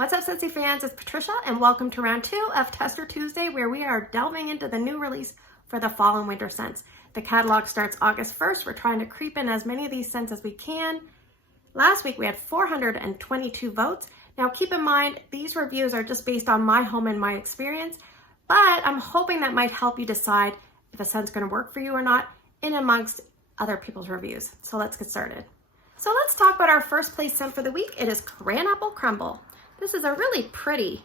What's up, Scentsy fans? It's Patricia, and welcome to round 2 of Tester Tuesday, where we are delving into the new release for the fall and winter scents. The catalog starts August 1st. We're trying to creep in as many of these scents as we can. Last week, we had 422 votes. Now, keep in mind, these reviews are just based on my home and my experience, but I'm hoping that might help you decide if a scent's going to work for you or not in amongst other people's reviews. So let's get started. So let's talk about our first place scent for the week. It is Cranapple Crumble. This is a really pretty,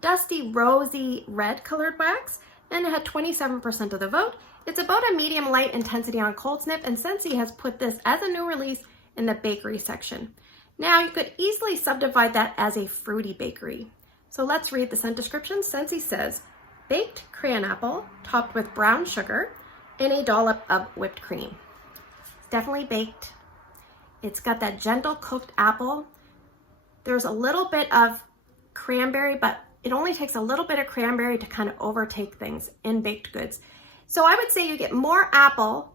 dusty, rosy red colored wax, and it had 27% of the vote. It's about a medium light intensity on cold snip, and Scentsy has put this as a new release in the bakery section. Now, you could easily subdivide that as a fruity bakery. So let's read the scent description. Scentsy says, baked cranapple topped with brown sugar and a dollop of whipped cream. It's definitely baked. It's got that gentle cooked apple. There's a little bit of cranberry, but it only takes a little bit of cranberry to kind of overtake things in baked goods. So I would say you get more apple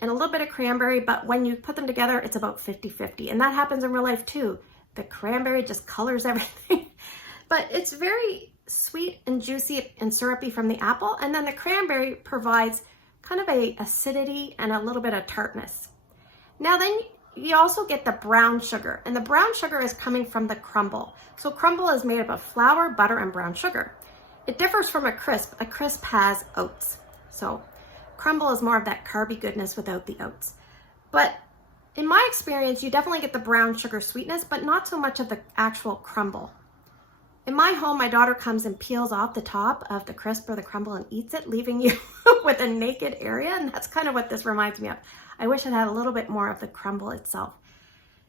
and a little bit of cranberry, but when you put them together, it's about 50-50. And that happens in real life too. The cranberry just colors everything. But it's very sweet and juicy and syrupy from the apple. And then the cranberry provides kind of a acidity and a little bit of tartness. Now then, you also get the brown sugar, and the brown sugar is coming from the crumble. So crumble is made up of flour, butter, and brown sugar. It differs from a crisp. A crisp has oats. So crumble is more of that carby goodness without the oats. But in my experience, you definitely get the brown sugar sweetness, but not so much of the actual crumble. In my home, my daughter comes and peels off the top of the crisp or the crumble and eats it, leaving you with a naked area, and that's kind of what this reminds me of. I wish it had a little bit more of the crumble itself.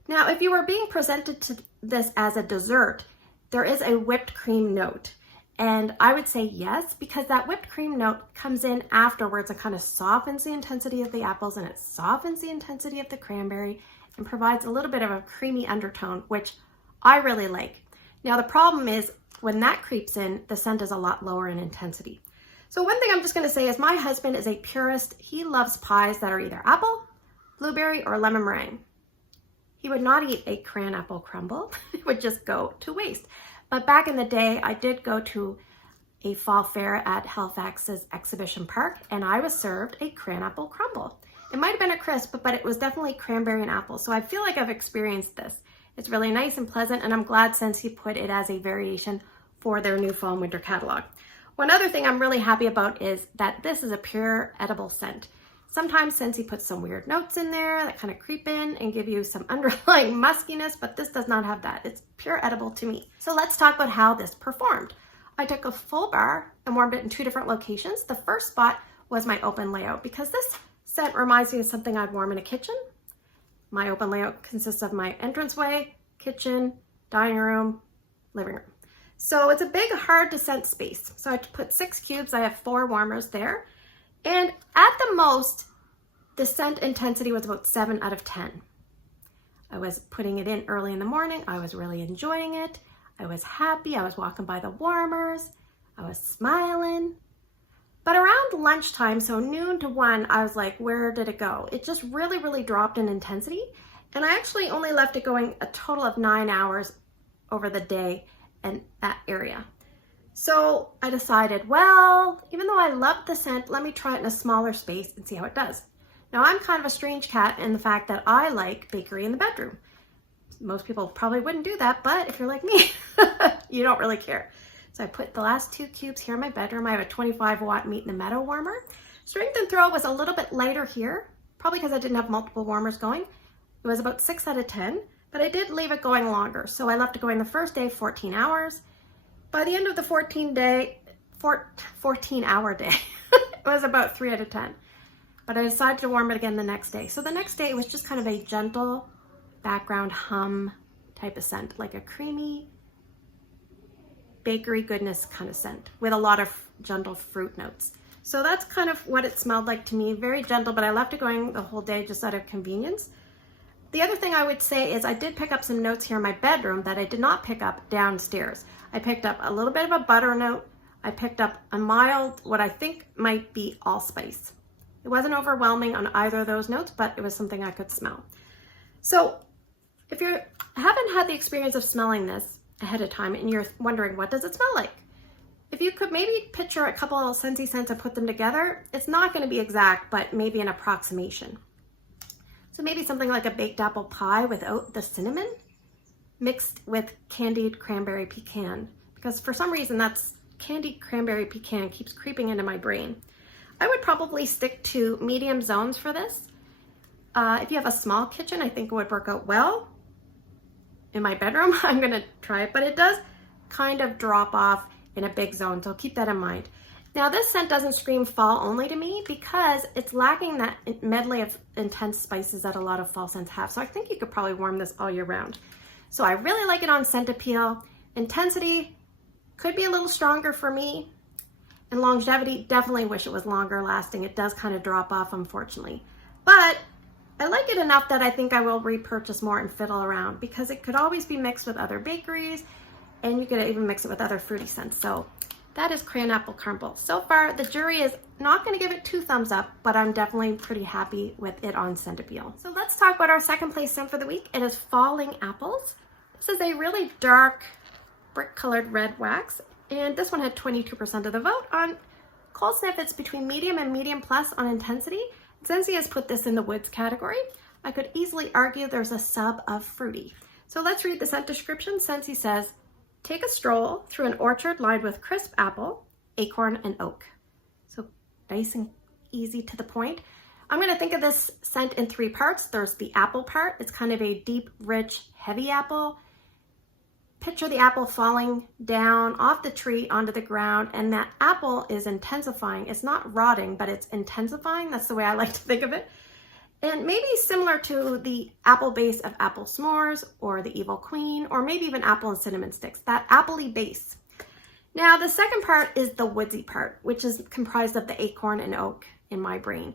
Now, if you were being presented to this as a dessert, there is a whipped cream note. And I would say yes, because that whipped cream note comes in afterwards and kind of softens the intensity of the apples, and it softens the intensity of the cranberry and provides a little bit of a creamy undertone, which I really like. Now, the problem is when that creeps in, the scent is a lot lower in intensity. So one thing I'm just going to say is my husband is a purist. He loves pies that are either apple, blueberry, or lemon meringue. He would not eat a cranapple crumble. It would just go to waste. But back in the day, I did go to a fall fair at Halifax's Exhibition Park, and I was served a cranapple crumble. It might have been a crisp, but it was definitely cranberry and apple. So I feel like I've experienced this. It's really nice and pleasant, and I'm glad Scentsy put it as a variation for their new fall and winter catalog. One other thing I'm really happy about is that this is a pure edible scent. Sometimes Scentsy puts some weird notes in there that kind of creep in and give you some underlying muskiness, but this does not have that. It's pure edible to me. So let's talk about how this performed. I took a full bar and warmed it in 2 different locations. The first spot was my open layout, because this scent reminds me of something I'd warm in a kitchen. My open layout consists of my entranceway, kitchen, dining room, living room. So it's a big, hard to scent space. So I put 6 cubes. I have 4 warmers there. And at the most, the scent intensity was about 7 out of 10. I was putting it in early in the morning. I was really enjoying it. I was happy. I was walking by the warmers. I was smiling. But around lunchtime, so noon to 1, I was like, where did it go? It just really, really dropped in intensity. And I actually only left it going a total of 9 hours over the day in that area. So I decided, well, even though I love the scent, let me try it in a smaller space and see how it does. Now, I'm kind of a strange cat in the fact that I like bakery in the bedroom. Most people probably wouldn't do that, but if you're like me, you don't really care. So I put the last 2 cubes here in my bedroom. I have a 25-watt Meet in the Meadow warmer. Strength and throw was a little bit lighter here, probably because I didn't have multiple warmers going. It was about 6 out of 10, but I did leave it going longer. So I left it going the first day, 14 hours. By the end of the 14-hour day, it was about 3 out of 10. But I decided to warm it again the next day. So the next day, it was just kind of a gentle background hum type of scent, like a creamy bakery goodness kind of scent with a lot of gentle fruit notes. So that's kind of what it smelled like to me. Very gentle, but I left it going the whole day just out of convenience. The other thing I would say is I did pick up some notes here in my bedroom that I did not pick up downstairs. I picked up a little bit of a butter note. I picked up a mild, what I think might be allspice. It wasn't overwhelming on either of those notes, but it was something I could smell. So if you haven't had the experience of smelling this, ahead of time and you're wondering, what does it smell like? If you could maybe picture a couple of Scentsy scents and put them together, it's not going to be exact, but maybe an approximation. So maybe something like a baked apple pie without the cinnamon mixed with candied cranberry pecan, because for some reason that's candied cranberry pecan keeps creeping into my brain. I would probably stick to medium zones for this. If you have a small kitchen, I think it would work out well. In my bedroom, I'm going to try it, but it does kind of drop off in a big zone, so keep that in mind. Now this scent doesn't scream fall only to me because it's lacking that medley of intense spices that a lot of fall scents have. So I think you could probably warm this all year round. So I really like it on scent appeal. Intensity could be a little stronger for me. And longevity, definitely wish it was longer lasting. It does kind of drop off, unfortunately. But I like it enough that I think I will repurchase more and fiddle around, because it could always be mixed with other bakeries, and you could even mix it with other fruity scents. So that is Cranapple Crumble. So far, the jury is not going to give it 2 thumbs up, but I'm definitely pretty happy with it on scent appeal. So let's talk about our second place scent for the week. It is Falling Apples. This is a really dark brick colored red wax, and this one had 22% of the vote. On cold sniff, it's between medium and medium plus on intensity. Scentsy has put this in the woods category. I could easily argue there's a sub of fruity. So let's read the scent description. Scentsy says, take a stroll through an orchard lined with crisp apple, acorn, and oak. So nice and easy to the point. I'm going to think of this scent in 3 parts. There's the apple part. It's kind of a deep, rich, heavy apple. Picture the apple falling down off the tree onto the ground, and that apple is intensifying. It's not rotting, but it's intensifying. That's the way I like to think of it. And maybe similar to the apple base of apple s'mores or the Evil Queen, or maybe even apple and cinnamon sticks, that appley base. Now, the second part is the woodsy part, which is comprised of the acorn and oak in my brain.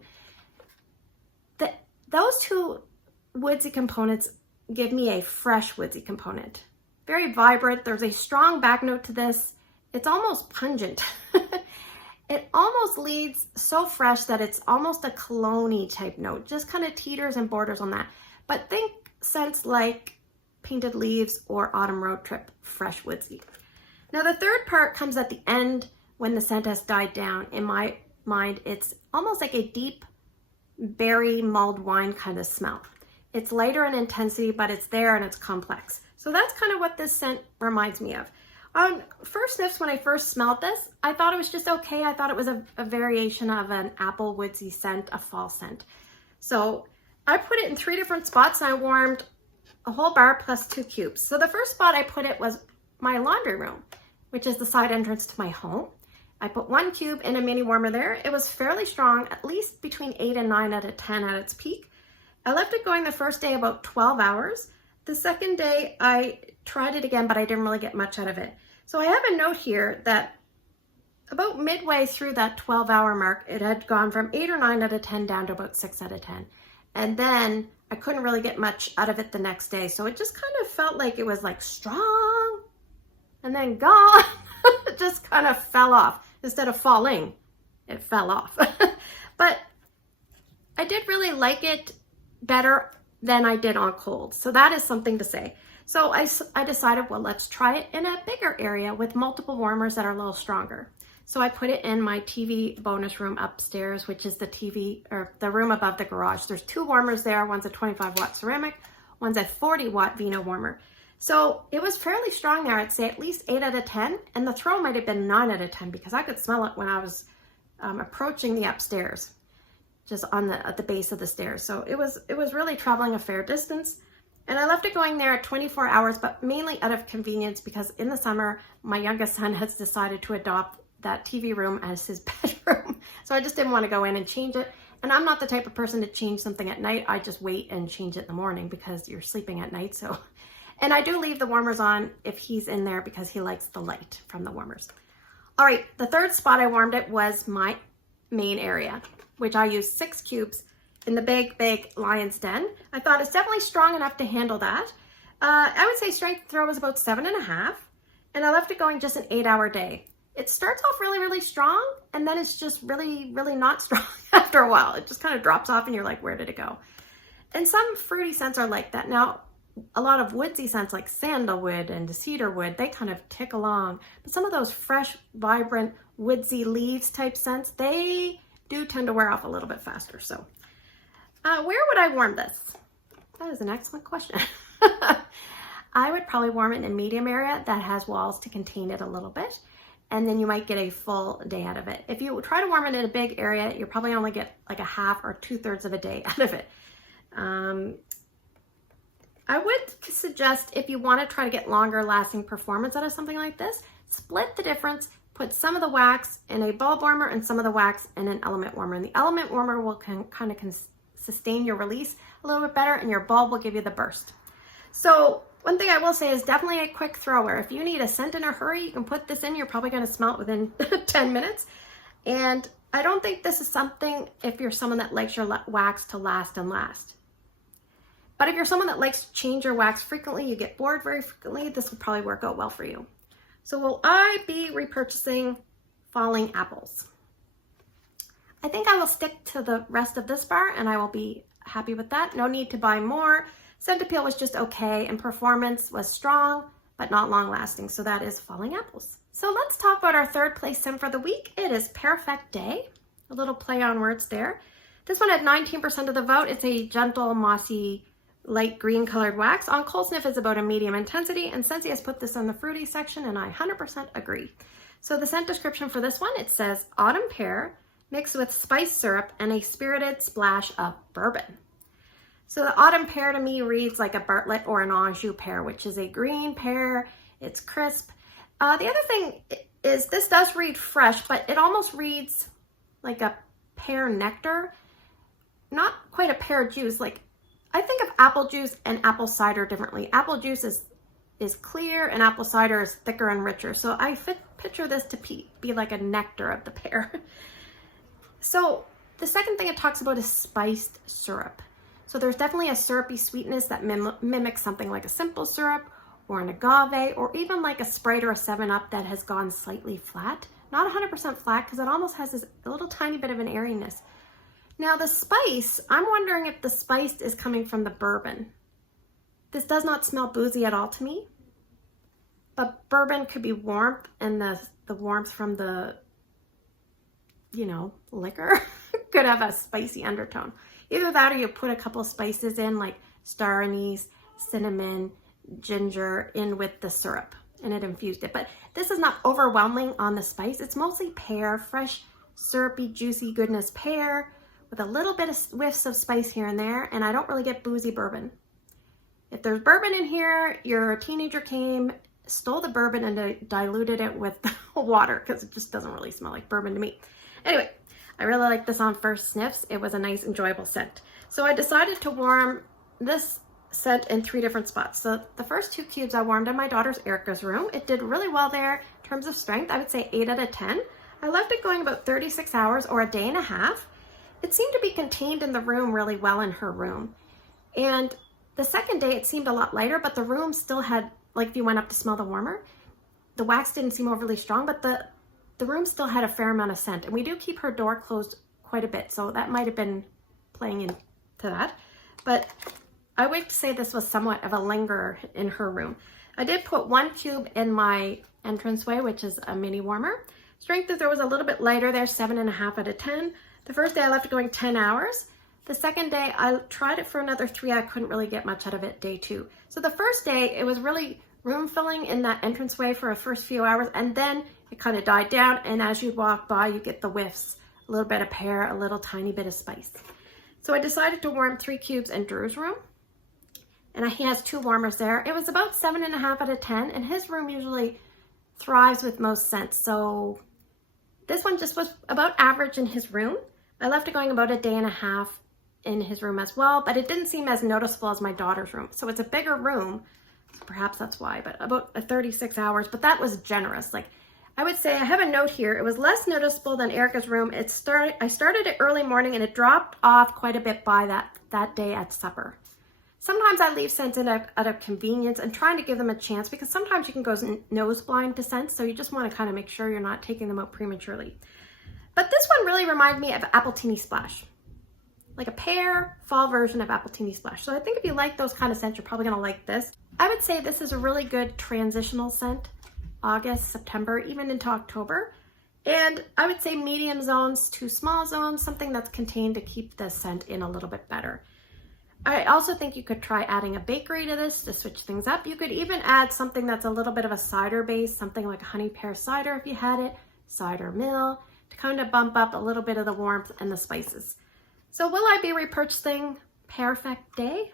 Those 2 woodsy components give me a fresh woodsy component. Very vibrant. There's a strong back note to this. It's almost pungent. It almost leads so fresh that it's almost a cologne-y type note. Just kind of teeters and borders on that. But think scents like Painted Leaves or Autumn Road Trip, fresh woodsy. Now the third part comes at the end when the scent has died down. In my mind, it's almost like a deep berry mulled wine kind of smell. It's lighter in intensity, but it's there and it's complex. So that's kind of what this scent reminds me of. On first sniffs, when I first smelled this, I thought it was just okay. I thought it was a variation of an apple woodsy scent, a fall scent. So I put it in 3 different spots, and I warmed a whole bar plus 2 cubes. So the first spot I put it was my laundry room, which is the side entrance to my home. I put 1 cube in a mini warmer there. It was fairly strong, at least between 8 and 9 out of 10 at its peak. I left it going the first day about 12 hours. The second day, I tried it again, but I didn't really get much out of it. So I have a note here that about midway through that 12-hour mark, it had gone from 8 or 9 out of 10 down to about 6 out of 10. And then I couldn't really get much out of it the next day. So it just kind of felt like it was like strong and then gone. It just kind of fell off. Instead of falling, it fell off. But I did really like it better than I did on cold. So that is something to say. So I decided, well, let's try it in a bigger area with multiple warmers that are a little stronger. So I put it in my TV bonus room upstairs, which is the TV or the room above the garage. There's 2 warmers there. One's a 25-watt ceramic, one's a 40-watt Vino warmer. So it was fairly strong there. I'd say at least 8 out of 10, and the throw might have been 9 out of 10 because I could smell it when I was approaching the upstairs, just at the base of the stairs. So it was really traveling a fair distance. And I left it going there at 24 hours, but mainly out of convenience because in the summer, my youngest son has decided to adopt that TV room as his bedroom. So I just didn't want to go in and change it. And I'm not the type of person to change something at night. I just wait and change it in the morning because you're sleeping at night. So, and I do leave the warmers on if he's in there because he likes the light from the warmers. All right, the third spot I warmed it was my main area, which I used 6 cubes in the big lion's den. I thought it's definitely strong enough to handle that. I would say strength throw was about 7.5, and I left it going just an 8-hour day. It starts off really, really strong, and then it's just really, really not strong after a while. It just kind of drops off and you're like, where did it go? And some fruity scents are like that. Now, a lot of woodsy scents like sandalwood and cedarwood, they kind of tick along. But some of those fresh, vibrant, woodsy leaves type scents, they do tend to wear off a little bit faster. So where would I warm this? That is an excellent question. I would probably warm it in a medium area that has walls to contain it a little bit, and then you might get a full day out of it. If you try to warm it in a big area, you'll probably only get like a half or 2/3 of a day out of it. I would suggest, if you want to try to get longer lasting performance out of something like this, split the difference, put some of the wax in a bulb warmer and some of the wax in an element warmer. And the element warmer will kind of sustain your release a little bit better, and your bulb will give you the burst. So one thing I will say is definitely a quick thrower. If you need a scent in a hurry, you can put this in. You're probably going to smell it within 10 minutes. And I don't think this is something if you're someone that likes your wax to last and last. But if you're someone that likes to change your wax frequently, you get bored very frequently, this will probably work out well for you. So will I be repurchasing falling apples? I think I will stick to the rest of this bar and I will be happy with that. No need to buy more. Scent appeal was just okay and performance was strong, but not long lasting. So that is falling apples. So let's talk about our third place scent for the week. It is Pear-fect Day. A little play on words there. This one had 19% of the vote. It's a gentle, mossy, light green colored wax. On cold sniff is about a medium intensity, and Scentsy has put this in the fruity section, and I 100% agree. So the scent description for this one, it says autumn pear mixed with spice syrup and a spirited splash of bourbon. So the autumn pear to me reads like a Bartlett or an Anjou pear, which is a green pear. It's crisp. The other thing is this does read fresh, but it almost reads like a pear nectar, not quite a pear juice. Like, I think of apple juice and apple cider differently. Apple juice is clear and apple cider is thicker and richer. So I picture this to be like a nectar of the pear. So the second thing it talks about is spiced syrup. So there's definitely a syrupy sweetness that mimics something like a simple syrup or an agave, or even like a Sprite or a 7-Up that has gone slightly flat. Not 100% flat, because it almost has this little tiny bit of an airiness. Now the spice, I'm wondering if the spice is coming from the bourbon. This does not smell boozy at all to me, but bourbon could be warmth, and the warmth from the, liquor could have a spicy undertone. Either that or you put a couple spices in like star anise, cinnamon, ginger in with the syrup and it infused it. But this is not overwhelming on the spice. It's mostly pear, fresh, syrupy, juicy goodness pear with a little bit of whiffs of spice here and there, and I don't really get boozy bourbon. If there's bourbon in here, your teenager came, stole the bourbon and diluted it with water, because it just doesn't really smell like bourbon to me. Anyway, I really like this on first sniffs. It was a nice, enjoyable scent. So I decided to warm this scent in 3 different spots. So the first 2 cubes I warmed in my daughter's Erica's room. It did really well there in terms of strength. I would say 8 out of 10. I left it going about 36 hours or a day and a half. It seemed to be contained in the room really well in her room. And the second day it seemed a lot lighter, but the room still had, like if you went up to smell the warmer, the wax didn't seem overly strong, but the room still had a fair amount of scent. And we do keep her door closed quite a bit, so that might have been playing into that. But I would say this was somewhat of a lingerer in her room. I did put 1 cube in my entranceway, which is a mini warmer. Strength of there was a little bit lighter there, 7.5 out of 10. The first day I left it going 10 hours. The second day I tried it for another 3. I couldn't really get much out of it day 2. So the first day it was really room filling in that entranceway for the first few hours, and then it kind of died down, and as you walk by you get the whiffs, a little bit of pear, a little tiny bit of spice. So I decided to warm 3 cubes in Drew's room, and he has 2 warmers there. It was about 7.5 out of 10, and his room usually thrives with most scents, so this one just was about average in his room. I left it going about a day and a half in his room as well, but it didn't seem as noticeable as my daughter's room. So it's a bigger room, perhaps that's why, but about 36 hours, but that was generous. Like, I would say, I have a note here, it was less noticeable than Erica's room. I started it early morning and it dropped off quite a bit by that day at supper. Sometimes I leave scents in out of convenience and trying to give them a chance, because sometimes you can go nose blind to scents, so you just want to kind of make sure you're not taking them out prematurely. But this one really reminded me of Apple Teeny Splash. like a pear fall version of Appletini Splash. So I think if you like those kind of scents, you're probably gonna like this. I would say this is a really good transitional scent, August, September, even into October. And I would say medium zones to small zones, something that's contained to keep the scent in a little bit better. I also think you could try adding a bakery to this to switch things up. You could even add something that's a little bit of a cider base, something like honey pear cider if you had it, cider mill, to kind of bump up a little bit of the warmth and the spices. So will I be repurchasing Pear-fect Day?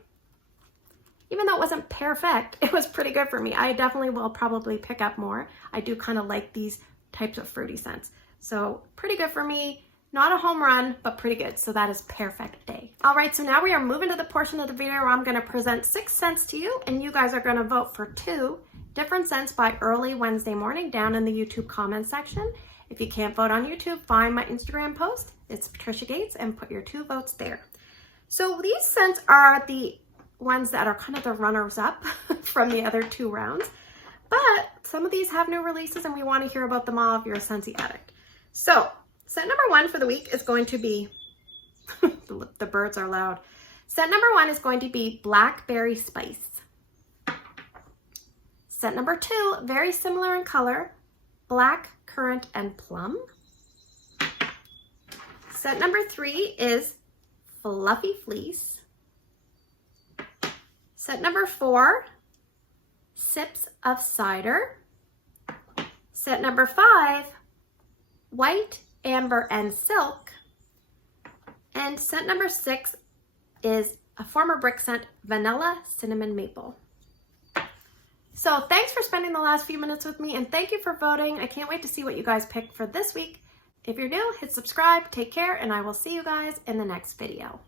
Even though it wasn't perfect, it was pretty good for me. I definitely will probably pick up more. I do kind of like these types of fruity scents. So pretty good for me. Not a home run, but pretty good. So that is Pear-fect Day. All right, so now we are moving to the portion of the video where I'm gonna present 6 scents to you, and you guys are gonna vote for 2 different scents by early Wednesday morning down in the YouTube comment section. If you can't vote on YouTube, find my Instagram post. It's Patricia Gates, and put your 2 votes there. So these scents are the ones that are kind of the runners up from the other 2 rounds. But some of these have new releases and we want to hear about them all if you're a Scentsy addict. So scent number 1 for the week is going to be, the birds are loud. Scent number 1 is going to be Blackberry Spice. Scent number 2, very similar in color, Black Currant and Plum. Scent number 3 is Fluffy Fleece. Scent number 4, Sips of Cider. Scent number 5, White, Amber, and Silk. And scent number 6 is a former brick scent, Vanilla, Cinnamon, Maple. So thanks for spending the last few minutes with me, and thank you for voting. I can't wait to see what you guys pick for this week. If you're new, hit subscribe, take care, and I will see you guys in the next video.